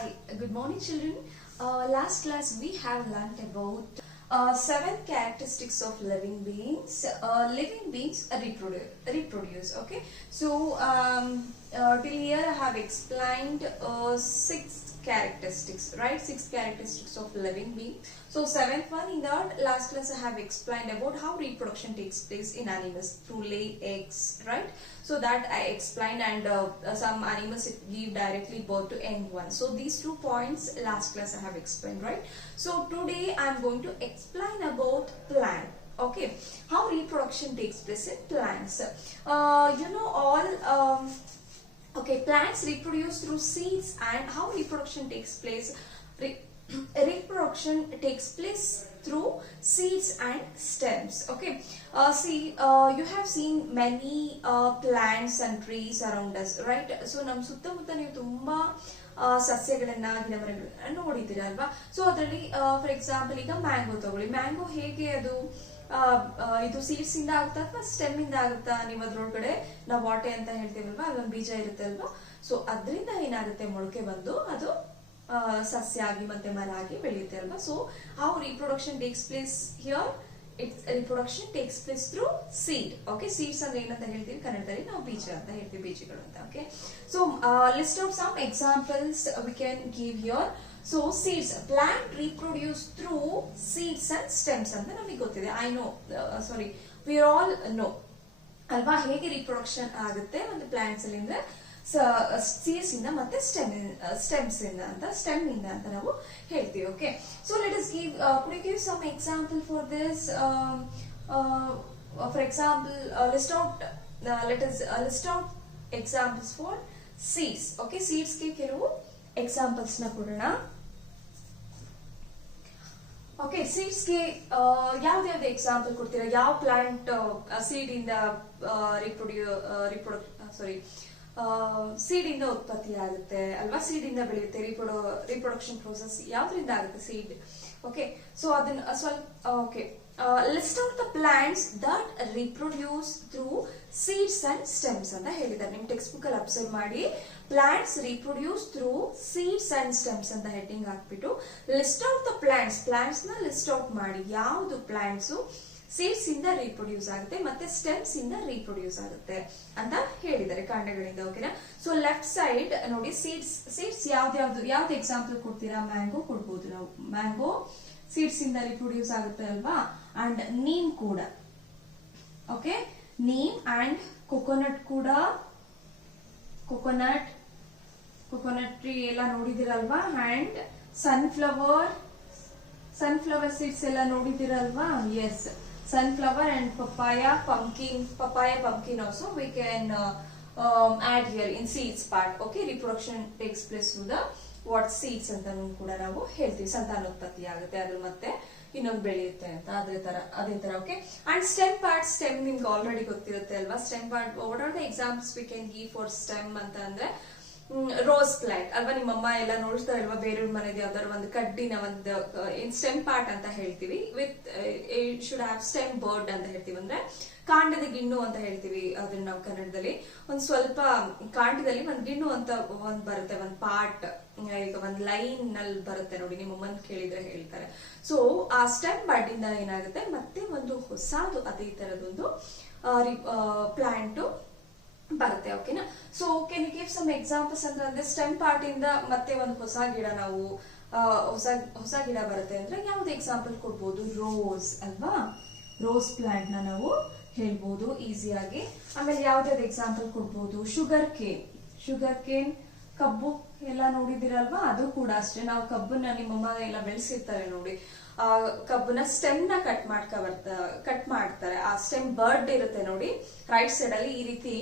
Hi, good morning children. Last class we have learnt about 7 characteristics of living beings. Living beings reproduce. Okay, so till here I have explained 6 characteristics, right? 6 characteristics of living being. So seventh one, in the last class I have explained about how reproduction takes place in animals through lay eggs, right? So that I explained, and some animals give directly birth to young ones. So these 2 points last class I have explained, right? So today I am going to explain about plant. Okay, how reproduction takes place in plants. Okay, plants reproduce through seeds, and how reproduction takes place. Reproduction takes place through seeds and stems. Okay, you have seen many plants and trees around us, right? So ನಮ್ಮ ಸುತ್ತಮುತ್ತ ನೀವು ತುಂಬಾ ಸಸ್ಯಗಳನ್ನ ಗಿಡಮರಗಳನ್ನ ನೋಡಿದ್ದೀರಾ ಅಲ್ವಾ? So ಅದರಲ್ಲಿ for example ಈಗ mango ತಗೊಳ್ಳಿ. ಮ್ಯಾಂಗೋ ಹೇಗೆ ಅದು ಇದು ಸೀಡ್ಸ್ ಇಂದ ಆಗುತ್ತಾ ಅಥವಾ ಸ್ಟೆಮ್ ಇಂದ ಆಗುತ್ತಾ? ನೀವು ಅದ್ರೊಳಗಡೆ ನಾವು ವಾಟೆ ಅಂತ ಹೇಳ್ತೀವಲ್ವಾ, ಅದೊಂದು ಬೀಜ ಇರುತ್ತೆ ಅಲ್ವಾ? ಸೊ ಅದರಿಂದ ಏನಾಗುತ್ತೆ, ಮೊಳಕೆ ಬಂದು ಅದು ಸಸ್ಯ ಆಗಿ ಮತ್ತೆ ಮರ ಆಗಿ ಬೆಳೆಯುತ್ತೆ ಅಲ್ವಾ? So how reproduction takes place here? Reproduction takes place through seed. Okay, seeds ಅಂದ್ರೆ ಏನಂತ ಹೇಳ್ತೀವಿ ಕನ್ನಡದಲ್ಲಿ? ನಾವು ಬೀಜ ಅಂತ ಹೇಳ್ತೀವಿ, ಬೀಜಗಳು ಅಂತ. Okay, so list out some examples we can give here. So seeds, plant reproduce through seeds and stems ಅಂತ ನಮಗೆ ಗೊತ್ತಿದೆ. I know, we all know ಅಲ್ವಾ ಹೇಗೆ reproduction ಆಗುತ್ತೆ ಒಂದು ಪ್ಲಾಂಟ್ಸ್ ಅಲ್ಲಿ ಅಂದ್ರೆ ಸೀಡ್ಸ್ ಇಂದ ಮತ್ತೆ ಸ್ಟೆಮ್ಸ್ ಇಂದ ಅಂತ ನಾವು ಹೇಳ್ತೀವಿ. Okay, so let us give could you give some example for this? For example, let us list out examples for seeds. Okay, seeds ಗೆ ಕೆಲವು ಎಕ್ಸಾಂಪಲ್ಸ್ ನ ಕೊಡೋಣ. ಓಕೆ, ಸೀಡ್ಸ್ ಗೆ ಯಾವ್ದು ಎಕ್ಸಾಂಪಲ್ ಕೊಡ್ತೀರಾ? ಯಾವ ಪ್ಲಾಂಟ್ ಸೀಡ್ ಇಂದ ಸೀಡ್ ಇಂದ ಉತ್ಪತ್ತಿ ಆಗುತ್ತೆ ಅಲ್ವಾ? ಸೀಡ್ ಇಂದ ಬೆಳೆಯುತ್ತೆ. ರಿಪ್ರೊಡಕ್ಷನ್ ಪ್ರೋಸೆಸ್ ಯಾವ್ದ್ರಿಂದ ಆಗುತ್ತೆ? ಸೀಡ್. ಓಕೆ, ಸೊ ಅದನ್ನ ಸ್ವಲ್ಪ okay, list out the plants that reproduce through seeds and stems ಅಂತ ಹೇಳಿದ್ದಾರೆ. ನಿಮ್ ಟೆಕ್ಸ್ಟ್ ಬುಕ್ ಅಲ್ಲಿ ಅಬ್ಸರ್ವ್ ಮಾಡಿ, plants reproduce through seeds and stems ಅಂತ ಹೆಡ್ಡಿಂಗ್ ಹಾಕ್ಬಿಟ್ಟು ಲಿಸ್ಟ್ ಔಟ್ ದ ಪ್ಲಾಂಟ್ಸ್ ನ ಲಿಸ್ಟ್ ಔಟ್ ಮಾಡಿ. ಯಾವ್ದು ಪ್ಲಾಂಟ್ಸ್ ಸೀಡ್ಸ್ ಇಂದ ರೀಪ್ರೊಡ್ಯೂಸ್ ಆಗುತ್ತೆ ಮತ್ತೆ ಸ್ಟೆಮ್ಸ್ ಇಂದ ರೀಪ್ರೊಡ್ಯೂಸ್ ಆಗುತ್ತೆ ಅಂತ ಹೇಳಿದ್ದಾರೆ, ಕಾಂಡಗಳಿಂದ. ಓಕೆನಾ? ಸೊ ಲೆಫ್ಟ್ ಸೈಡ್ ನೋಡಿ, ಸೀಡ್ಸ್ ಯಾವ್ದು ಎಕ್ಸಾಂಪಲ್ ಕೊಡ್ತೀರಾ? ಮ್ಯಾಂಗೋ ಕೊಡ್ಬೋದು ನಾವು. ಮ್ಯಾಂಗೋ ಸೀಡ್ಸ್ ಇಂದ ರೀಪ್ರೊಡ್ಯೂಸ್ ಆಗುತ್ತೆ ಅಲ್ವಾ? ಅಂಡ್ ನೀಮ್ ಕೂಡ. ಓಕೆ, ನೀಮ್ ಅಂಡ್ ಕೊಕೊನಟ್ ಕೂಡ. ಕೊಕೊನಟ್ ಟ್ರೀ ಎಲ್ಲ ನೋಡಿದಿರಲ್ವಾ? ಅಂಡ್ ಸನ್ಫ್ಲವರ್ ಸೀಡ್ಸ್ ಎಲ್ಲ ನೋಡಿದಿರಲ್ವಾ? Yes, sunflower and papaya pumpkin also we can add here in seeds part. Okay, reproduction takes place through the what seeds ಅಂತ ಕೂಡ ನಾವು ಹೇಳ್ತೀವಿ. ಸಂತಾನೋತ್ಪತ್ತಿ ಆಗುತ್ತೆ, ಅದ್ರ ಮತ್ತೆ ಇನ್ನೊಂದು ಬೆಳೆಯುತ್ತೆ ಅಂತ ಅದೇ ತರ. ಓಕೆ, ಅಂಡ್ ಸ್ಟೆಮ್ ನಿಮ್ಗೆ ಆಲ್ರೆಡಿ ಗೊತ್ತಿರುತ್ತೆ ಅಲ್ವಾ? Stem part, what are the examples V can give for stem ಅಂತ ಅಂದ್ರೆ ರೋಸ್ ಪ್ಲಾಂಟ್ ಅಲ್ವಾ? ನಿಮ್ಮಮ್ಮ ಎಲ್ಲ ನೋಡ್ತಾರಲ್ವಾ, ಬೇರೆಯವ್ರ ಮನೆಗೆ ಯಾವ್ದಾದ್ರು ಒಂದು ಕಡ್ಡಿನ ಒಂದು ಸ್ಟೆಮ್ ಪಾರ್ಟ್ ಅಂತ ಹೇಳ್ತೀವಿ. With it should have stem bird ಅಂತ ಹೇಳ್ತೀವಿ, ಅಂದ್ರೆ ಕಾಂಡದ ಗಿಣ್ಣು ಅಂತ ಹೇಳ್ತೀವಿ ಅದನ್ನ ನಾವು ಕನ್ನಡದಲ್ಲಿ. ಒಂದ್ ಸ್ವಲ್ಪ ಕಾಂಡದಲ್ಲಿ ಒಂದ್ ಗಿಣ್ಣು ಅಂತ ಒಂದ್ ಬರುತ್ತೆ, ಒಂದ್ ಪಾರ್ಟ್, ಈಗ ಒಂದ್ ಲೈನ್ ನಲ್ಲಿ ಬರುತ್ತೆ ನೋಡಿ, ನಿಮ್ಮಮ್ಮನ್ ಕೇಳಿದ್ರೆ ಹೇಳ್ತಾರೆ. ಸೊ ಆ ಸ್ಟೆಮ್ ಬರ್ಡ್ ಇಂದ ಏನಾಗುತ್ತೆ, ಮತ್ತೆ ಒಂದು ಹೊಸದು ಅದೇ ತರದೊಂದು ಪ್ಲಾಂಟ್ ಬರುತ್ತೆ. ಓಕೆನಾ? So can you give some examples ಅಂದ್ರೆ ಸ್ಟೆಮ್ ಪಾರ್ಟ್ ಇಂದ ಮತ್ತೆ ಒಂದು ಹೊಸ ಗಿಡ ನಾವು ಹೊಸ ಗಿಡ ಬರುತ್ತೆ ಅಂದ್ರೆ ಯಾವ್ದು ಎಕ್ಸಾಂಪಲ್ ಕೊಡ್ಬೋದು? ರೋಸ್ ಅಲ್ವಾ? ರೋಸ್ ಪ್ಲಾಂಟ್ ನ ನಾವು ಹೇಳ್ಬೋದು ಈಸಿಯಾಗಿ. ಆಮೇಲೆ ಯಾವ್ದಾವ್ದು ಎಕ್ಸಾಂಪಲ್ ಕೊಡ್ಬೋದು? ಶುಗರ್ ಕೇನ್, ಕಬ್ಬು ಎಲ್ಲ ನೋಡಿದಿರಲ್ವಾ? ಅದು ಕೂಡ ಅಷ್ಟೇ. ನಾವು ಕಬ್ಬನ್ನ ನಿಮ್ಮಮ್ಮ ಎಲ್ಲ ಬೆಳೆಸಿರ್ತಾರೆ ನೋಡಿ, ಕಬ್ಬನ ಸ್ಟೆಮ್ ನ ಕಟ್ ಮಾಡ್ತಾರೆ. ಆ ಸ್ಟೆಮ್ ಬರ್ಡ್ ಇರುತ್ತೆ ನೋಡಿ ರೈಟ್ ಸೈಡ್ ಅಲ್ಲಿ, ಈ ರೀತಿ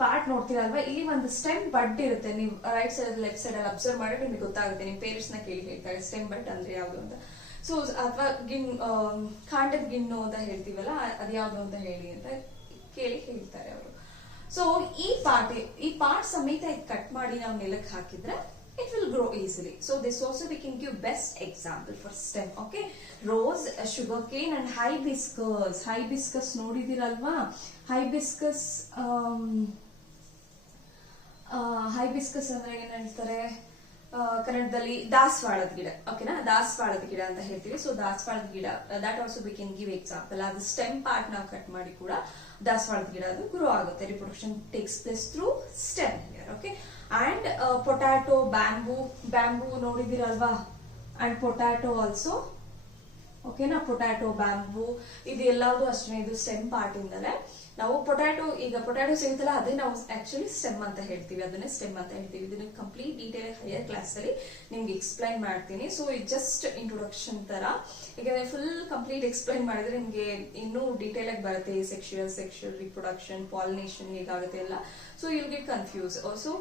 ಪಾರ್ಟ್ ನೋಡ್ತೀರಲ್ವಾ? ಇಲ್ಲಿ ಒಂದು ಸ್ಟೆಮ್ ಬಡ್ ಇರುತ್ತೆ. ನೀವು ರೈಟ್ ಸೈಡ್ ಲೆಫ್ಟ್ ಸೈಡ್ ಅಲ್ಲಿ ಅಬ್ಸರ್ವ್ ಮಾಡಿದ್ರೆ ನಿಮ್ಗೆ ಗೊತ್ತಾಗುತ್ತೆ. ನಿಮ್ ಪೇರೆಂಟ್ಸ್ ನ ಕೇಳಿ ಹೇಳ್ತಾರೆ ಸ್ಟೆಮ್ ಬಡ್ ಅಂದ್ರೆ ಯಾವ್ದು ಅಂತ. ಸೊ ಅಥವಾ ಕಾಂಡದ ಗಿಣ್ಣು ಅಂತ ಹೇಳ್ತೀವಲ್ಲ, ಅದ್ಯಾವ್ದು ಅಂತ ಹೇಳಿ ಅಂತ ಕೇಳಿ ಹೇಳ್ತಾರೆ ಅವರು. ಸೊ ಈ ಪಾರ್ಟ್ ಸಮೇತ ಕಟ್ ಮಾಡಿ ನಾವು ನೆಲಕ್ಕೆ ಹಾಕಿದ್ರೆ it will grow easily. So this also we can give best example for stem. Okay, rose, sugarcane and hibiscus ನೋಡಿದಿರಲ್ವಾ? hibiscus hibiscus ಅಂದ್ರೆ ಏನ್ ಹೇಳ್ತಾರೆ ಕನ್ನಡದಲ್ಲಿ ದಾಸವಾಳದ ಗಿಡ, ಓಕೆನಾ, ದಾಸವಾಳದ ಗಿಡ ಅಂತ ಹೇಳ್ತೀವಿ. ಸೊ ದಾಸವಾಳದ ಗಿಡ, that also we can give example. ಅದು ಸ್ಟೆಮ್ ಪಾರ್ಟ್ ನಾವು ಕಟ್ ಮಾಡಿ ಕೂಡ ದಾಸವಾಳದ ಗಿಡ ಅದು ಗ್ರೋ ಆಗುತ್ತೆ. Reproduction takes place through stem here, okay. And potato, bamboo ನೋಡಿದಿರಲ್ವಾ, ಅಂಡ್ ಪೊಟ್ಯಾಟೊ ಆಲ್ಸೋ, ಓಕೆನಾ. ಪೊಟ್ಯಾಟೊ, ಬ್ಯಾಂಬೂ ಇದು ಎಲ್ಲಾವುದು ಅಷ್ಟೇ, ಇದು ಸ್ಟೆಮ್ ಪಾರ್ಟ್ ಇಂದಲೇ ನಾವು ಈಗ ಪೊಟ್ಯಾಟೊ ಸಿಗುತ್ತಲ್ಲ ಅದೇ ನಾವು ಆಕ್ಚುಲಿ ಸ್ಟೆಮ್ ಅಂತ ಹೇಳ್ತೀವಿ, ಅದನ್ನೇ ಸ್ಟೆಮ್ ಅಂತ ಹೇಳ್ತೀವಿ. ಇದನ್ನ ಕಂಪ್ಲೀಟ್ ಡೀಟೇಲ್ ಹೈಯರ್ ಕ್ಲಾಸ್ ಅಲ್ಲಿ ನಿಮ್ಗೆ ಎಕ್ಸ್ಪ್ಲೈನ್ ಮಾಡ್ತೀನಿ. ಸೊ ಇದು ಜಸ್ಟ್ ಇಂಟ್ರೊಡಕ್ಷನ್ ತರ. ಈಗ ಫುಲ್ ಕಂಪ್ಲೀಟ್ ಎಕ್ಸ್ಪ್ಲೈನ್ ಮಾಡಿದ್ರೆ ನಿಮ್ಗೆ ಇನ್ನೂ ಡೀಟೇಲ್ ಆಗಿ ಬರುತ್ತೆ. ಸೆಕ್ಷುವಲ್ ರಿಪ್ರೊಡಕ್ಷನ್, ಪಾಲಿನೇಷನ್ ಹೇಗಾಗುತ್ತೆ ಎಲ್ಲ. So you'll get confuse. So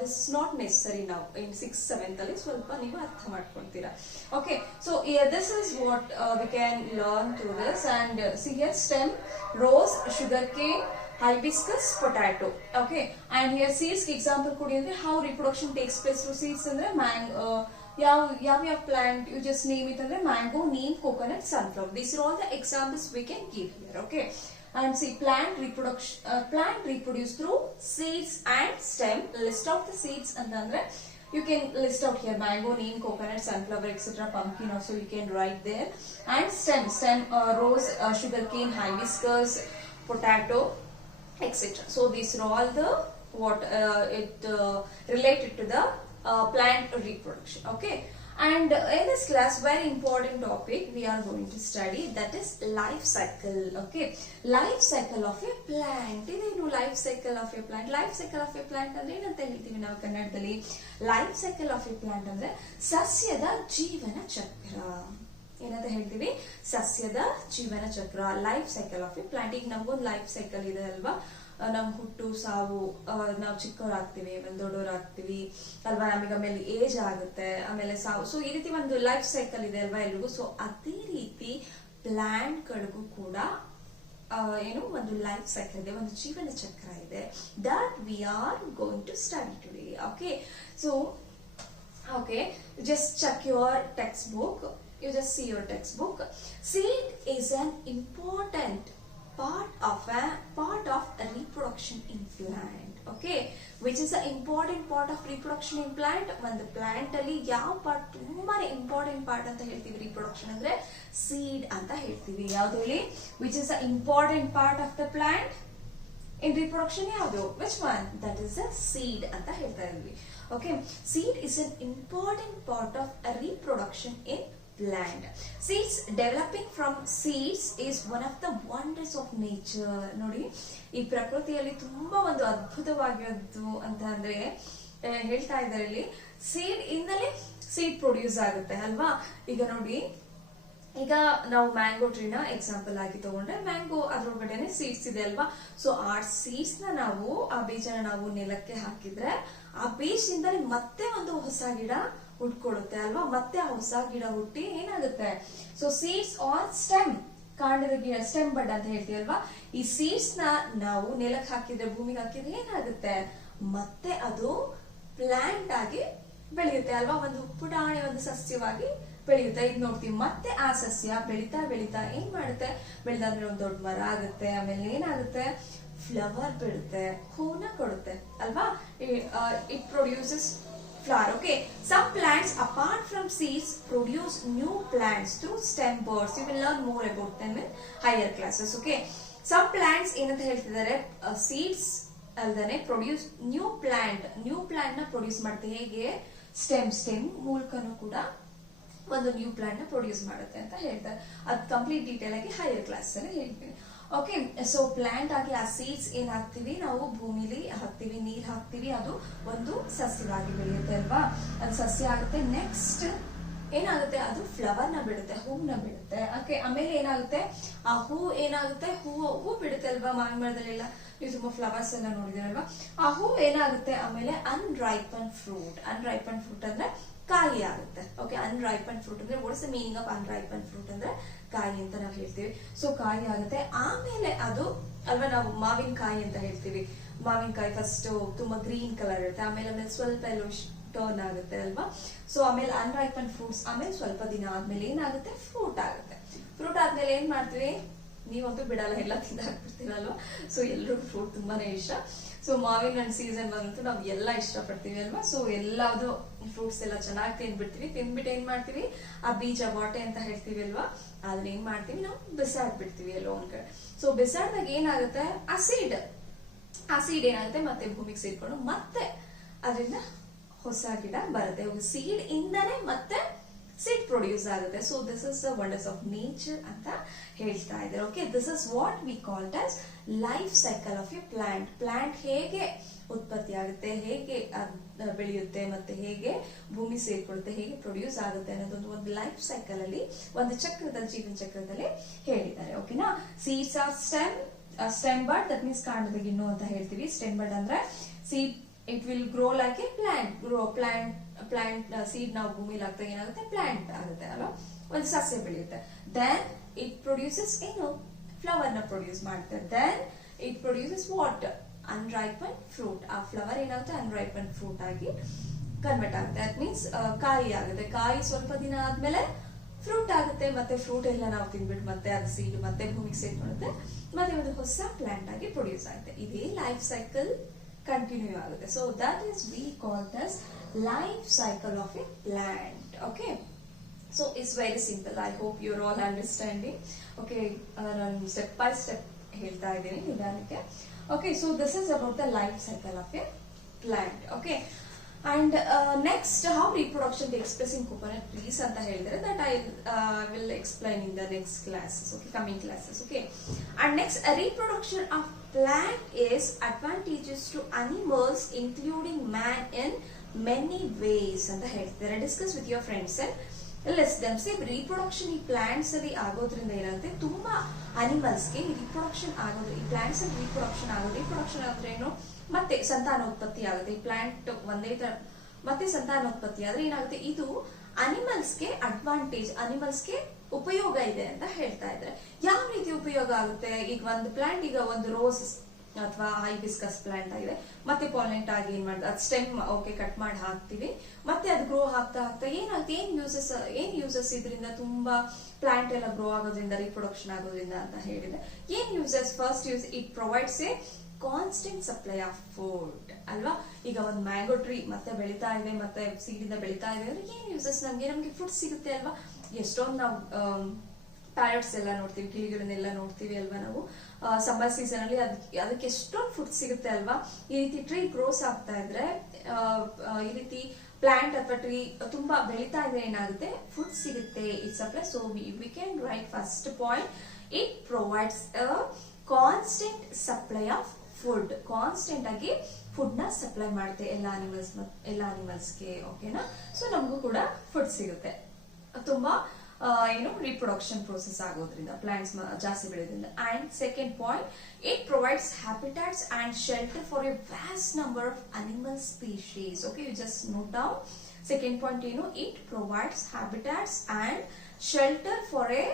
this is not necessary now. In 6th 7th ಅಲ್ಲಿ ಸ್ವಲ್ಪ ನೀವು ಅರ್ಥ ಮಾಡ್ಕೊಂತೀರಾ. Okay, so yeah, this is what we can learn to this. And see here, stem, rose, sugarcane, hibiscus, potato. Okay, and here seeds example ಕೊಡಿ ಅಂದ್ರೆ how reproduction takes place through seeds ಅಂದ್ರೆ ಯಾವ plant you just name it ಅಂದ್ರೆ mango, neem, coconut, sunflower. These are all the examples we can give here. Okay. And see, plant reproduce through seeds and stem. List of the seeds and then you can list out here mango, neem, coconut, sunflower, etc. Pumpkin also you can write there. And stem, rose, sugarcane, hibiscus, potato, etc. So these are all the related to the plant reproduction. Okay. And in this class, very important topic we are going to study, that is life cycle. Okay, life cycle of a plant. Idenu life cycle of a plant. Life cycle of a plant ಅಂದ್ರೆ ಏನಂತ ಹೇಳ್ತೀವಿ ನಾವು ಕನ್ನಡದಲ್ಲಿ? Life cycle of a plant ಅಂದ್ರೆ ಸಸ್ಯದ ಜೀವನ ಚಕ್ರ. ಏನಂತ ಹೇಳ್ತೀವಿ? ಸಸ್ಯದ ಜೀವನ ಚಕ್ರ, life cycle of a plant. ಈಗ ನಮ್ಗೊಂದು ಲೈಫ್ ಸೈಕಲ್ ಇದೆ ಅಲ್ವಾ, ನಮ್ ಹುಟ್ಟು ಸಾವು, ನಾವು ಚಿಕ್ಕವರಾಗ್ತೀವಿ, ಆಮೇಲೆ ದೊಡ್ಡವರಾಗ್ತೀವಿ ಅಲ್ವಾ, ನಮಗೆ ಆಮೇಲೆ ಏಜ್ ಆಗುತ್ತೆ, ಆಮೇಲೆ ಸಾವು. ಸೊ ಈ ರೀತಿ ಒಂದು ಲೈಫ್ ಸೈಕಲ್ ಇದೆ ಅಲ್ವಾ ಎಲ್ರಿಗೂ. ಸೊ ಅದೇ ರೀತಿ ಪ್ಲಾಂಟ್ ಗಳಿಗೂ ಕೂಡ ಒಂದು ಲೈಫ್ ಸೈಕಲ್ ಇದೆ, ಒಂದು ಜೀವನ ಚಕ್ರ ಇದೆ. That we are going to study today. Okay, so okay, just check your text book. You just see your textbook. Seed is an important part of a reproduction in plant. Okay, which is an important part of reproduction in plant. ಒಂದು plant ಅಲ್ಲಿ ಯಾವ part ತುಂಬಾನೇ important part ಅಂತ ಹೇಳ್ತೀವಿ reproduction ಅಂದ್ರೆ seed ಅಂತ ಹೇಳ್ತೀವಿ. ಯಾವ್ದು ಹೇಳಿ? which is the important part of the plant in reproduction ಯಾವುದು? which one? that is the seed ಅಂತ ಹೇಳ್ತಾ ಇದ್ವಿ. Okay, seed is an important part of a reproduction in plant. Seeds, developing from seeds is one of the wonders of nature. ನೋಡಿ, ಈ ಪ್ರಕೃತಿಯಲ್ಲಿ ತುಂಬಾ ಒಂದು ಅದ್ಭುತವಾಗಿರೋದು ಅಂತ ಅಂದ್ರೆ ಹೇಳ್ತಾ ಇದ್ದಾರೆ ಇಲ್ಲಿ. ಸೀಡ್ ಇಂದಲೇ ಸೀಡ್ ಪ್ರೊಡ್ಯೂಸ್ ಆಗುತ್ತೆ ಅಲ್ವಾ. ಈಗ ನೋಡಿ, ಈಗ ನಾವು ಮ್ಯಾಂಗೋ ಟ್ರೀನ ಎಕ್ಸಾಂಪಲ್ ಆಗಿ ತಗೊಂಡ್ರೆ, ಮ್ಯಾಂಗೋ ಅದ್ರೊಳಗಡೆನೆ ಸೀಡ್ಸ್ ಇದೆ ಅಲ್ವಾ. ಸೊ ಆ ಸೀಡ್ಸ್ ನ ನಾವು, ಆ ಬೀಜನ ನಾವು ನೆಲಕ್ಕೆ ಹಾಕಿದ್ರೆ ಆ ಬೀಜದಿಂದಲೇ ಮತ್ತೆ ಒಂದು ಹೊಸ ಗಿಡ ಹುಟ್ಕೊಡುತ್ತೆ ಅಲ್ವಾ. ಮತ್ತೆ ಆ ಹೊಸ ಗಿಡ ಹುಟ್ಟಿ ಏನಾಗುತ್ತೆ? ಸೊ ಸೀಡ್ಸ್ ಆರ್ ಸ್ಟೆಮ್, ಕಾಂಡದ ಗಿಡ, ಸ್ಟೆಮ್ ಬಡ್ ಅಂತ ಹೇಳ್ತೀವಿ ಅಲ್ವಾ. ಈ ಸೀಡ್ಸ್ ನ ನಾವು ನೆಲಕ್ಕೆ ಹಾಕಿದ್ರೆ, ಭೂಮಿಗೆ ಹಾಕಿದ್ರೆ ಏನಾಗುತ್ತೆ? ಮತ್ತೆ ಅದು ಪ್ಲಾಂಟ್ ಆಗಿ ಬೆಳೆಯುತ್ತೆ ಅಲ್ವಾ. ಒಂದು ಪುಟಾಣಿ ಒಂದು ಸಸ್ಯವಾಗಿ ಬೆಳೆಯುತ್ತೆ. ಇದು ನೋಡ್ತೀವಿ. ಮತ್ತೆ ಆ ಸಸ್ಯ ಬೆಳಿತಾ ಬೆಳಿತಾ ಏನ್ ಮಾಡುತ್ತೆ? ಬೆಳೆದಾದ್ಮೇಲೆ ಒಂದು ದೊಡ್ಡ ಮರ ಆಗುತ್ತೆ. ಆಮೇಲೆ ಏನಾಗುತ್ತೆ? ಫ್ಲವರ್ ಬಿಡುತ್ತೆ, ಹೂನ ಕೊಡುತ್ತೆ ಅಲ್ವಾ. It produces flower. Okay, some plants apart from seeds produce new plants through stem buds. You will learn more about them in higher classes. Okay, some plants ಏನಂತ ಹೇಳ್ತಿದ್ದಾರೆ, seeds ಅಲ್ದನೆ ಪ್ರೊಡ್ಯೂಸ್ ನ್ಯೂ ಪ್ಲಾಂಟ್ ನ produce ಮಾಡುತ್ತೆ. ಹೇಗೆ? Stem ಮೂಲಕನೂ ಕೂಡ ಒಂದು new plant ನ produce ಮಾಡುತ್ತೆ ಅಂತ ಹೇಳ್ತಾರೆ. ಅದು ಕಂಪ್ಲೀಟ್ ಡೀಟೇಲ್ ಆಗಿ ಹೈಯರ್ ಕ್ಲಾಸ್ ಅಲ್ಲಿ ಹೇಳ್ತೀನಿ. ಓಕೆ, ಸೊ ಪ್ಲಾಂಟ್ ಆಗಿ ಆ ಸೀಡ್ಸ್ ಏನ್ ಹಾಕ್ತಿವಿ ನಾವು, ಭೂಮಿಲಿ ಹಾಕ್ತಿವಿ, ನೀರ್ ಹಾಕ್ತಿವಿ, ಅದು ಒಂದು ಸಸ್ಯವಾಗಿ ಬೆಳೆಯುತ್ತೆ ಅಲ್ವಾ. ಅದು ಸಸ್ಯ ಆಗುತ್ತೆ. ನೆಕ್ಸ್ಟ್ ಏನಾಗುತ್ತೆ? ಅದು ಫ್ಲವರ್ ನ ಬಿಡುತ್ತೆ, ಹೂವನ್ನ ಬಿಡುತ್ತೆ. ಓಕೆ, ಆಮೇಲೆ ಏನಾಗುತ್ತೆ? ಆ ಹೂ ಏನಾಗುತ್ತೆ? ಹೂ ಬಿಡುತ್ತೆ ಅಲ್ವಾ. ಮಾವಿನ ಮರದಲ್ಲೆಲ್ಲ ನೀವು ತುಂಬಾ ಫ್ಲವರ್ಸ್ ಎಲ್ಲ ನೋಡಿದಿರಲ್ವಾ. ಆ ಹೂ ಏನಾಗುತ್ತೆ? ಆಮೇಲೆ ಅನ್ರೈಪನ್ ಫ್ರೂಟ್ ಅಂದ್ರೆ ಕಾಯಿ ಆಗುತ್ತೆ. ಓಕೆ, ಅನ್ರೈಪನ್ ಫ್ರೂಟ್ ಅಂದ್ರೆ what's the meaning of ಅನ್ರೈಪನ್ fruit ಅಂದ್ರೆ ಕಾಯಿ ಅಂತ ನಾವು ಹೇಳ್ತೀವಿ. ಸೊ ಕಾಯಿ ಆಗುತ್ತೆ. ಆಮೇಲೆ ಅದು ಅಲ್ವಾ, ನಾವು ಮಾವಿನಕಾಯಿ ಅಂತ ಹೇಳ್ತೀವಿ. ಮಾವಿನಕಾಯಿ ಫಸ್ಟ್ ತುಂಬಾ ಗ್ರೀನ್ ಕಲರ್ ಇರುತ್ತೆ, ಆಮೇಲೆ ಸ್ವಲ್ಪ ಎಲ್ಲೋ ಟರ್ನ್ ಆಗುತ್ತೆ ಅಲ್ವಾ. ಸೊ ಆಮೇಲೆ ಅನ್ರೈಪನ್ ಫ್ರೂಟ್ಸ್, ಆಮೇಲೆ ಸ್ವಲ್ಪ ದಿನ ಆದ್ಮೇಲೆ ಏನಾಗುತ್ತೆ? ಫ್ರೂಟ್ ಆಗುತ್ತೆ. ಫ್ರೂಟ್ ಆದ್ಮೇಲೆ ಏನ್ ಮಾಡ್ತೀವಿ? ನೀವಂತೂ ಬಿಡಲ್ಲ, ಎಲ್ಲ ತಿಂದಾಕ್ಬಿಡ್ತೀರಲ್ವಾ. ಸೊ ಎಲ್ರಿಗೂ ಫ್ರೂಟ್ ತುಂಬಾನೇ ಇಷ್ಟ. ಸೊ ಮಾವಿನ ಹಣ್ಣು ಸೀಸನ್ ಬಂದಂತೂ ನಾವು ಎಲ್ಲ ಇಷ್ಟಪಡ್ತೀವಿ ಅಲ್ವಾ. ಸೊ ಎಲ್ಲಾವುದು ಫ್ರೂಟ್ಸ್ ಎಲ್ಲ ಚೆನ್ನಾಗಿ ತಿಂದ್ಬಿಡ್ತೀವಿ. ತಿಂದ್ಬಿಟ್ಟು ಏನ್ ಮಾಡ್ತೀವಿ, ಆ ಬೀಜ ಬಾಟೆ ಅಂತ ಹೇಳ್ತೀವಿ ಅಲ್ವಾ, ಅದನ್ನ ಏನ್ ಮಾಡ್ತೀವಿ ನಾವು ಬಿಸಾಡ್ಬಿಡ್ತೀವಿ ಎಲ್ಲೋ ಒಂದ್ ಕಡೆ. ಸೊ ಬಿಸಾಡ್ದಾಗ ಏನಾಗುತ್ತೆ, ಆಸಿಡ್ ಏನಾಗುತ್ತೆ ಮತ್ತೆ ಭೂಮಿಗೆ ಸೇರ್ಕೊಂಡು ಮತ್ತೆ ಅದರಿಂದ ಹೊಸ ಗಿಡ ಬರುತ್ತೆ. ಸೀಡ್ ಇಂದಾನೆ ಮತ್ತೆ ಸೀಡ್ ಪ್ರೊಡ್ಯೂಸ್ ಆಗುತ್ತೆ. So this is the wonders of nature ಅಂತ ಹೇಳ್ತಾ ಇದ್ದಾರೆ. Okay, this is what we called as life cycle of a plant. Plant ಹೇಗೆ ಉತ್ಪತ್ತಿ ಆಗುತ್ತೆ, ಹೇಗೆ ಬೆಳೆಯುತ್ತೆ, ಮತ್ತೆ ಹೇಗೆ ಭೂಮಿ ಸೇರ್ಕೊಳ್ಳುತ್ತೆ, ಹೇಗೆ ಪ್ರೊಡ್ಯೂಸ್ ಆಗುತ್ತೆ ಅನ್ನೋದೊಂದು ಒಂದು ಲೈಫ್ ಸೈಕಲ್ ಅಲ್ಲಿ, ಒಂದು ಚಕ್ರದಲ್ಲಿ, ಜೀವನ ಚಕ್ರದಲ್ಲಿ ಹೇಳಿದ್ದಾರೆ. ಓಕೆನಾ. Seeds are stem bud, that means ಕಾಂಡದ ಗಿಣ್ಣು ಅಂತ ಹೇಳ್ತೀವಿ. ಸ್ಟೆಮ್ ಬಡ್ ಅಂದ್ರೆ seed, it will grow like a plant seed ನಾವು ಭೂಮಿಲಿ ಹಾಕ್ದಾಗ ಏನಾಗುತ್ತೆ, ಪ್ಲಾಂಟ್ ಆಗುತ್ತೆ ಅಲ್ವಾ, ಒಂದು ಸಸ್ಯ ಬೆಳೆಯುತ್ತೆ. ದೆನ್ ಇಟ್ ಪ್ರೊಡ್ಯೂಸಸ್ ಏನು, ಫ್ಲವರ್ ನ ಪ್ರೊಡ್ಯೂಸ್ ಮಾಡುತ್ತೆ. Then it produces what, unripen fruit. ಆ ಫ್ಲವರ್ ಏನಾಗುತ್ತೆ, ಅನ್ರೈಪನ್ ಫ್ರೂಟ್ ಆಗಿ ಕನ್ವರ್ಟ್ ಆಗುತ್ತೆ. ದಟ್ ಮೀನ್ಸ್ ಕಾಯಿ ಆಗುತ್ತೆ. ಕಾಯಿ ಸ್ವಲ್ಪ ದಿನ ಆದ್ಮೇಲೆ ಫ್ರೂಟ್ ಆಗುತ್ತೆ. ಮತ್ತೆ ಫ್ರೂಟ್ ಎಲ್ಲ ನಾವು ತಿನ್ಬಿಟ್ಟು ಮತ್ತೆ ಅದು ಸೀಡ್ ಮತ್ತೆ ಭೂಮಿಗೆ ಸೇರ್ಕೊಳ್ಳುತ್ತೆ, ಮತ್ತೆ ಒಂದು ಹೊಸ ಪ್ಲಾಂಟ್ ಆಗಿ ಪ್ರೊಡ್ಯೂಸ್ ಆಗುತ್ತೆ. ಇದೇ ಲೈಫ್ ಸೈಕಲ್ ಕಂಟಿನ್ಯೂ ಆಗುತ್ತೆ. So that is we call this life cycle of a plant. Okay, so it's very simple. I hope you are all understanding. Okay, ನಾನು ಸ್ಟೆಪ್ ಬೈ ಸ್ಟೆಪ್ ಹೇಳ್ತಾ ಇದ್ದೀನಿ ನಿಧಾನಕ್ಕೆ. Okay, so this is about the life cycle of a plant. Okay, and next how reproduction takes place in coconut trees anta helidare, that I will explain in the next classes. Okay, coming classes. Okay, and next, a reproduction of plant is advantageous to animals including man in many ways anta helidare. Discuss with your friends and list them. Say reproduction ಈ plants ಅಲ್ಲಿ ಆಗೋದ್ರಿಂದ ಏನಾಗುತ್ತೆ, ತುಂಬಾ animals ಗೆ reproduction ಆಗೋದು, ಈ plants ಅಲ್ಲಿ reproduction ಆಗೋದು. reproduction ಅಂದ್ರೆ ಏನು, ಮತ್ತೆ ಸಂತಾನೋತ್ಪತ್ತಿ ಆಗುತ್ತೆ. ಈ ಪ್ಲಾಂಟ್ ಒಂದೇ ತರ ಮತ್ತೆ ಸಂತಾನೋತ್ಪತ್ತಿ ಆದ್ರೆ ಏನಾಗುತ್ತೆ, ಇದು ಅನಿಮಲ್ಸ್ಗೆ ಅಡ್ವಾಂಟೇಜ್, ಅನಿಮಲ್ಸ್ಗೆ ಉಪಯೋಗ ಇದೆ ಅಂತ ಹೇಳ್ತಾ ಇದ್ದಾರೆ. ಯಾವ ರೀತಿ ಉಪಯೋಗ ಆಗುತ್ತೆ, ಈಗ ಒಂದು ಪ್ಲಾಂಟ್, ಈಗ ಒಂದು ರೋಸ್ ಅಥವಾ ಹೈಬಿಸ್ಕಸ್ ಪ್ಲಾಂಟ್ ಆಗಿದೆ, ಮತ್ತೆ ಪಾಲಿನೇಟ್ ಆಗಿ ಏನ್ ಮಾಡ್ತಾರೆ, ಅದು ಸ್ಟೆಮ್ ಓಕೆ ಕಟ್ ಮಾಡಿ ಹಾಕ್ತಿವಿ, ಮತ್ತೆ ಅದು ಗ್ರೋ ಆಗ್ತಾ ಆಗ್ತಾ ಏನಾಗುತ್ತೆ, ಏನ್ ಯೂಸಸ್ ಇದರಿಂದ, ತುಂಬಾ ಪ್ಲಾಂಟ್ ಎಲ್ಲ ಗ್ರೋ ಆಗೋದ್ರಿಂದ, ರೀಪ್ರೊಡಕ್ಷನ್ ಆಗೋದ್ರಿಂದ ಅಂತ ಹೇಳಿದ್ರೆ ಏನ್ uses. First use, it provides A constant supply of food ಅಲ್ವಾ. ಈಗ ಒಂದು ಮ್ಯಾಂಗೋ ಟ್ರೀ ಮತ್ತೆ ಬೆಳಿತಾ ಇದೆ, ಮತ್ತೆ ಸೀಡಿಂದ ಬೆಳಿತಾ ಇದೆ ಅಂದ್ರೆ ಏನ್ ಯೂಸಸ್, ನಮ್ಗೆ ಫುಡ್ ಸಿಗುತ್ತೆ ಅಲ್ವಾ. ಎಷ್ಟೊಂದು ನಾವು ಪ್ಯಾರಟ್ಸ್ ಎಲ್ಲ ನೋಡ್ತೀವಿ, ಗಿಳಿಗಳನ್ನೆಲ್ಲ ನೋಡ್ತೀವಿ ಅಲ್ವಾ ನಾವು. ಸಮ್ಮರ್ ಸೀಸನ್ ಅಲ್ಲಿ ಅದಕ್ಕೆ ಎಷ್ಟೊಂದು ಫುಡ್ ಸಿಗುತ್ತೆ ಅಲ್ವಾ. ಈ ರೀತಿ ಟ್ರೀ ಗ್ರೋಸ್ ಆಗ್ತಾ ಇದ್ರೆ, ಈ ರೀತಿ ಪ್ಲಾಂಟ್ ಅಥವಾ ಟ್ರೀ ತುಂಬಾ ಬೆಳಿತಾ ಇದ್ರೆ ಏನಾಗುತ್ತೆ, ಫುಡ್ ಸಿಗುತ್ತೆ, it supply. So we can right first point, it provides a constant supply of food. Constant ಆಗಿ ಫುಡ್ ನ ಸಪ್ಲೈ ಮಾಡುತ್ತೆ ಎಲ್ಲ ಅನಿಮಲ್ಸ್ಗೆ. ಓಕೆನಾ. ಸೊ ನಮಗೂ ಕೂಡ ಫುಡ್ ಸಿಗುತ್ತೆ, ತುಂಬಾ ಏನು ರಿಪ್ರೊಡಕ್ಷನ್ ಪ್ರೋಸೆಸ್ ಆಗೋದ್ರಿಂದ, ಪ್ಲಾಂಟ್ಸ್ ಜಾಸ್ತಿ ಬೆಳೆಯೋದ್ರಿಂದ. And second point, it provides habitats and shelter for a vast number of animal species. Okay, you just note down. Second point ಏನು, it provides habitats and shelter for a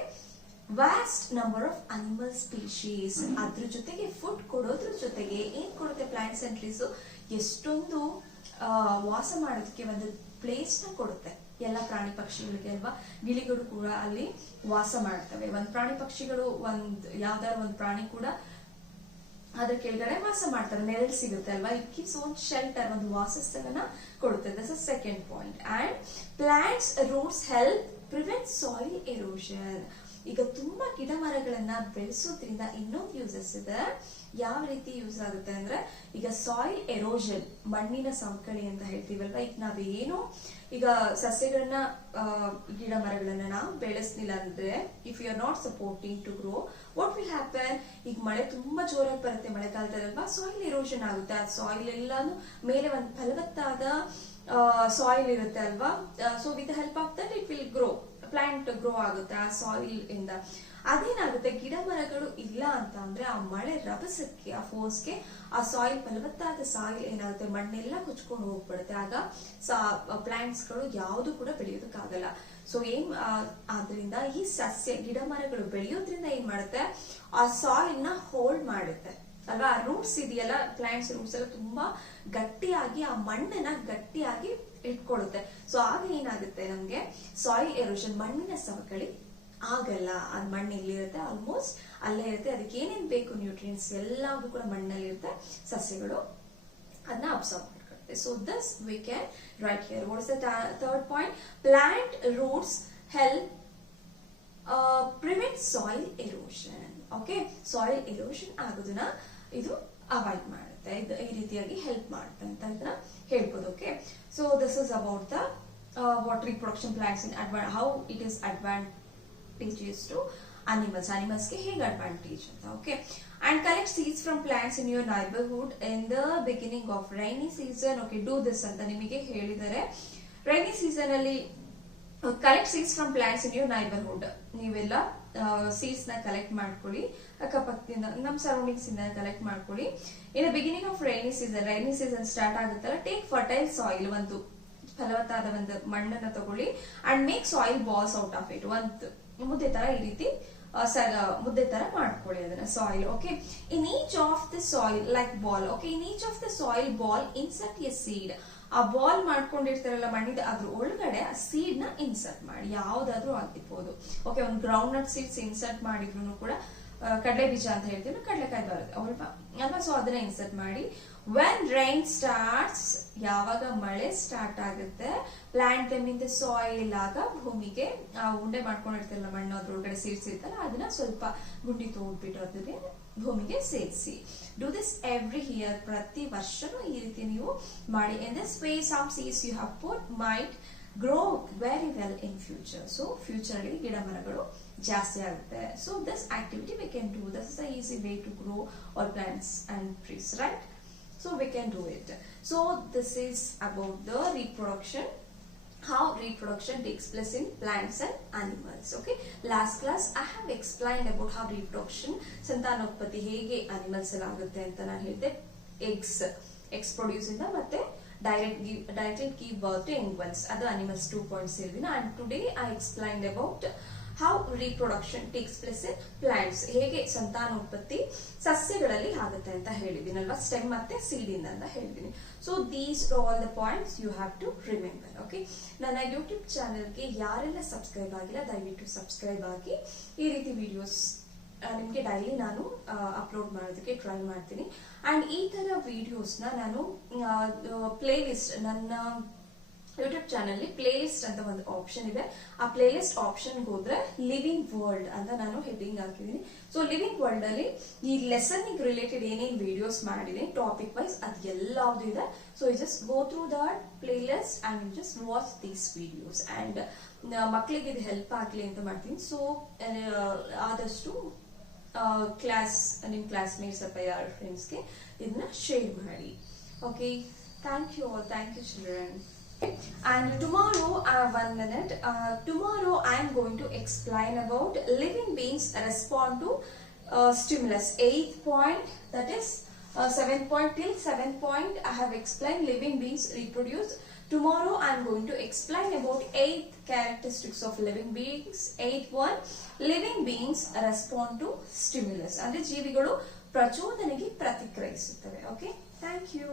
vast number of animal species. ಅದ್ರ ಜೊತೆಗೆ food ಕೊಡೋದ್ರ ಜೊತೆಗೆ ಏನ್ ಕೊಡುತ್ತೆ, plants and trees ಎಷ್ಟೊಂದು ವಾಸ ಮಾಡೋದಕ್ಕೆ ಒಂದು ಪ್ಲೇಸ್ ನ ಕೊಡುತ್ತೆ ಎಲ್ಲ ಪ್ರಾಣಿ ಪಕ್ಷಿಗಳಿಗೆ ಅಲ್ವಾ. ಗಿಳಿಗಳು ಕೂಡ ಅಲ್ಲಿ ವಾಸ ಮಾಡ್ತವೆ. ಒಂದ್ ಪ್ರಾಣಿ ಪಕ್ಷಿಗಳು, ಯಾವ್ದಾದ್ರು ಒಂದು ಪ್ರಾಣಿ ಕೂಡ ಅದ್ರ ಕೆಳಗಡೆ ವಾಸ ಮಾಡ್ತಾರೆ, ನೆರಳು ಸಿಗುತ್ತೆ ಅಲ್ವಾ. ಇಟ್ ಗಿವ್ಸ್ ಒನ್ ಶೆಲ್ಟರ್, ಒಂದು ವಾಸಸ್ಥಳನ ಕೊಡುತ್ತೆ. This is second point. And plants roots help prevent soil erosion. ಈಗ ತುಂಬಾ ಗಿಡ ಮರಗಳನ್ನ ಬೆಳೆಸೋದ್ರಿಂದ ಇನ್ನೊಂದು ಯೂಸಸ್ ಇದೆ. ಯಾವ ರೀತಿ ಯೂಸ್ ಆಗುತ್ತೆ ಅಂದ್ರೆ, ಈಗ ಸಾಯಿಲ್ ಎರೋಷನ್, ಮಣ್ಣಿನ ಸವಕಳಿ ಅಂತ ಹೇಳ್ತೀವಲ್ವಾ. ಈಗ ನಾವೇನು ಈಗ ಸಸ್ಯಗಳನ್ನ, ಗಿಡ ಮರಗಳನ್ನ ನಾವು ಬೆಳೆಸಲಿಲ್ಲ ಅಂದ್ರೆ, if you are not supporting to grow, what will happen, ಈಗ ಮಳೆ ತುಂಬಾ ಜೋರಾಗಿ ಬರುತ್ತೆ ಮಳೆಗಾಲದಲ್ವಾ, ಸಾಯಿಲ್ ಎರೋಷನ್ ಆಗುತ್ತೆ. ಆ ಸಾಯಿಲ್ ಎಲ್ಲಾನು ಮೇಲೆ ಒಂದು ಫಲವತ್ತಾದ ಸಾಯಿಲ್ ಇರುತ್ತೆ ಅಲ್ವಾ. So with help of that it will grow, plant grow ಆಗುತ್ತೆ ಆ ಸಾಯಿಲ್ ಇಂದ. ಅದೇನಾಗುತ್ತೆ, ಗಿಡ ಮರಗಳು ಇಲ್ಲ ಅಂತ ಅಂದ್ರೆ ಆ ಮಳೆ ರಭಸಕ್ಕೆ, ಆ ಫೋರ್ಸ್ಗೆ ಆ ಸಾಯಿಲ್, ಫಲವತ್ತಾದ ಸಾಯಿಲ್ ಏನಾಗುತ್ತೆ, ಮಣ್ಣೆಲ್ಲ ಕುಚ್ಕೊಂಡು ಹೋಗ್ಬಿಡುತ್ತೆ. ಆಗ ಪ್ಲಾಂಟ್ಸ್ ಗಳು ಯಾವುದು ಕೂಡ ಬೆಳೆಯೋದಕ್ಕಾಗಲ್ಲ. ಸೊ ಆದ್ರಿಂದ ಈ ಸಸ್ಯ, ಗಿಡ ಮರಗಳು ಬೆಳೆಯೋದ್ರಿಂದ ಏನ್ ಮಾಡುತ್ತೆ, ಆ ಸಾಯಿಲ್ ನ ಹೋಲ್ಡ್ ಮಾಡುತ್ತೆ ಅಲ್ವಾ. ಆ ರೂಟ್ಸ್ ಇದೆಯಲ್ಲ, ಪ್ಲಾಂಟ್ಸ್ ರೂಟ್ಸ್ ಎಲ್ಲ ತುಂಬಾ ಗಟ್ಟಿಯಾಗಿ ಆ ಮಣ್ಣನ್ನ ಗಟ್ಟಿಯಾಗಿ ಇಟ್ಕೊಳ್ಳುತ್ತೆ. ಸೊ ಆಗ ಏನಾಗುತ್ತೆ, ನಮ್ಗೆ ಸಾಯಿಲ್ ಎರೋಷನ್, ಮಣ್ಣಿನ ಸವಕಳಿ ಆಗಲ್ಲ. ಅದ್ ಮಣ್ಣು ಇಲ್ಲಿರುತ್ತೆ, ಆಲ್ಮೋಸ್ಟ್ ಅಲ್ಲೇ ಇರುತ್ತೆ. ಅದಕ್ಕೆ ಏನೇನ್ ಬೇಕು ನ್ಯೂಟ್ರಿಯೆಂಟ್ಸ್ ಎಲ್ಲಾವುದು ಕೂಡ ಮಣ್ಣಲ್ಲಿ ಇರುತ್ತೆ, ಸಸ್ಯಗಳು ಅದನ್ನ ಅಬ್ಸರ್ವ್ ಮಾಡ್ಕೊಳುತ್ತೆ. So this we can write here. What is the third point? Plant roots help prevent soil erosion. Okay, soil erosion ಆಗೋದನ್ನ ಇದು ಅವಾಯ್ಡ್ ಮಾಡುತ್ತೆ, ಈ ರೀತಿಯಾಗಿ ಹೆಲ್ಪ್ ಮಾಡುತ್ತೆ ಅಂತ ಇದನ್ನ ಹೇಳ್ಬೋದು. Okay, so this is about the what reproduction plants in how it is advantageous to animals ಗೆ ಹೇಗೆ ಅಡ್ವಾಂಟೇಜ್ ಅಂತ. Okay, and collect seeds from plants in your neighborhood in the beginning of rainy season. Okay, do this ಅಂತ ನಿಮಗೆ ಹೇಳಿದರೆ, rainy season ಅಲ್ಲಿ collect seeds from plants in your neighbourhood. ನೀವೆಲ್ಲ seeds ನ collect ಮಾಡ್ಕೊಳ್ಳಿ, ಅಕ್ಕಪಕ್ಕದಿಂದ ನಮ್ಮ ಸರೌಂಡಿಂಗ್ಸ್ ಇಂದ ಕಲೆಕ್ಟ್ ಮಾಡ್ಕೊಳ್ಳಿ. In the beginning of rainy season start ಆಗುತ್ತಲ್ಲ, ಟೇಕ್ ಫರ್ಟೈಲ್ ಸಾಯಿಲ್, ಒಂದು ಫಲವತ್ತಾದ ಒಂದು ಮಣ್ಣನ್ನ ತಗೊಳ್ಳಿ, and make soil balls out of it. ಒಂದು ಮುದ್ದೆ ತರ ಈ ರೀತಿ ಮುದ್ದೆ ತರ ಮಾಡ್ಕೊಳ್ಳಿ ಅದನ್ನ soil. Okay, in each of the soil like ball. Okay, in each of the soil ball insert A seed. ಆ ಬಾಲ್ ಮಾಡ್ಕೊಂಡಿರ್ತಾರಲ್ಲ ಮಣ್ಣಿದ, ಅದ್ರ ಒಳಗಡೆ ಆ ಸೀಡ್ ನ ಇನ್ಸರ್ಟ್ ಮಾಡಿ, ಯಾವ್ದಾದ್ರು ಆಗಿರ್ಬೋದು. ಓಕೆ, ಒಂದು ಗ್ರೌಂಡ್ ನಟ್ ಸೀಡ್ಸ್ ಇನ್ಸರ್ಟ್ ಮಾಡಿದ್ರು ಕೂಡ, ಕಡಲೆ ಬೀಜ ಅಂತ ಹೇಳ್ತೀವಿ, ಕಡಲೆಕಾಯಿ ಬರುತ್ತೆ ಅಲ್ವಾ, ಸೊ ಅದನ್ನ ಇನ್ಸರ್ಟ್ ಮಾಡಿ. ವೆನ್ ರೈನ್ ಸ್ಟಾರ್ಟ್ಸ್, ಯಾವಾಗ ಮಳೆ ಸ್ಟಾರ್ಟ್ ಆಗುತ್ತೆ, plant them in the soil, ಆಗ ಭೂಮಿಗೆ ಉಂಡೆ ಮಾಡ್ಕೊಂಡಿರ್ತಾರಲ್ಲ ಮಣ್ಣು, ಅದ್ರೊಳಗಡೆ ಸೀಡ್ಸ್ ಇರ್ತಲ್ಲ, ಅದನ್ನ ಸ್ವಲ್ಪ ಗುಂಡಿ ತೋಡ್ಬಿಟ್ಟು ಅದಕ್ಕೆ ಭೂಮಿಗೆ ಸೇರಿಸಿ. ಡೂ ದಿಸ್ ಎವ್ರಿ ಇಯರ್, ಪ್ರತಿ ವರ್ಷನೂ ಈ ರೀತಿ ನೀವು ಮಾಡಿ. In this way some seeds you have put might grow very well in future. So future ಅಲ್ಲಿ ಗಿಡ ಮರಗಳು ಜಾಸ್ತಿ ಆಗುತ್ತೆ. So this activity we can do. This is the easy way to grow all plants and trees, right? So we can do it. So this is about the reproduction, how reproduction takes place in plants and animals. Okay, last class I have explained about how reproduction, ಸಂತಾನೋತ್ಪತ್ತಿ ಹೇಗೆ animals ಅಲ್ಲಿ ಆಗುತ್ತೆ ಅಂತ ನಾನು ಹೇಳಿದೆ. eggs produce ಇಂದ ಮತ್ತೆ directly give birth to young ones, ಅದು animals 2 points ಹೇಳಿದಿನ. And today I explained about how reproduction takes place in plants, ಹೇಗೆ ಸಂತಾನೋತ್ಪತ್ತಿ ಸಸ್ಯಗಳಲ್ಲಿ ಆಗುತ್ತೆ ಅಂತ ಹೇಳಿದಿನಲ್ವಾ, ಸ್ಟೆಮ್ ಮತ್ತೆ ಸೀಡ್ ಇಂದ ಅಂತ ಹೇಳಿದೀನಿ. So these all the points you have to remember. Okay, ನನ್ನ ಯೂಟ್ಯೂಬ್ ಚಾನೆಲ್ಗೆ ಯಾರೆಲ್ಲ ಸಬ್ಸ್ಕ್ರೈಬ್ ಆಗಿಲ್ಲ ದಯವಿಟ್ಟು ಸಬ್ಸ್ಕ್ರೈಬ್ ಆಗಿ. ಈ ರೀತಿ ವಿಡಿಯೋಸ್ ನಿಮ್ಗೆ ಡೈಲಿ ನಾನು ಅಪ್ಲೋಡ್ ಮಾಡೋದಕ್ಕೆ ಟ್ರೈ ಮಾಡ್ತೀನಿ. ಅಂಡ್ ಈ ತರ ವಿಡಿಯೋಸ್ ನಾನು ಪ್ಲೇ ಲಿಸ್ಟ್, ನನ್ನ ಯೂಟ್ಯೂಬ್ ಚಾನಲ್ ಪ್ಲೇ ಲಿಸ್ಟ್ ಅಂತ ಒಂದು ಆಪ್ಷನ್ ಇದೆ. ಆ ಪ್ಲೇ ಲಿಸ್ಟ್ ಆಪ್ಷನ್ ಹೋದ್ರೆ ಲಿವಿಂಗ್ ವರ್ಲ್ಡ್ ಅಂತ ನಾನು ಹೆಡ್ಡಿಂಗ್ ಹಾಕಿದೀನಿ. ಸೊ ಲಿವಿಂಗ್ ವರ್ಲ್ಡ್ ಅಲ್ಲಿ ಈ ಲೆಸನ್ ರಿಲೇಟೆಡ್ ಏನೇನ್ ವಿಡಿಯೋಸ್ ಮಾಡಿದೀನಿ ಟಾಪಿಕ್ ವೈಸ್ ಅದು ಎಲ್ಲಾವುದು ಇದೆ. So you just go through that playlist and you just watch these videos. And ಮಕ್ಕಳಿಗೆ ಇದು ಹೆಲ್ಪ್ ಆಗ್ಲಿ ಅಂತ ಮಾಡ್ತೀನಿ. ಸೊ ಆದಷ್ಟು ನಿಮ್ ಕ್ಲಾಸ್ಮೇಟ್ಸ್ ಅಥವಾ ಯಾರ ಫ್ರೆಂಡ್ಸ್ಗೆ ಇದನ್ನ ಶೇರ್ ಮಾಡಿ. Okay, thank you all. Thank you children. And tomorrow, 1 minute, tomorrow I am going to explain about living beings respond to stimulus. 8th point, that is 7th point till 7th point I have explained living beings reproduce. Tomorrow I am going to explain about 8 characteristics of living beings. 8th one, living beings respond to stimulus. ಅಂದ್ರೆ ಜೀವಿಗಳು ಪ್ರಚೋದನೆಗೆ ಪ್ರತಿಕ್ರಿಯಿಸುತ್ತವೆ. Okay, thank you.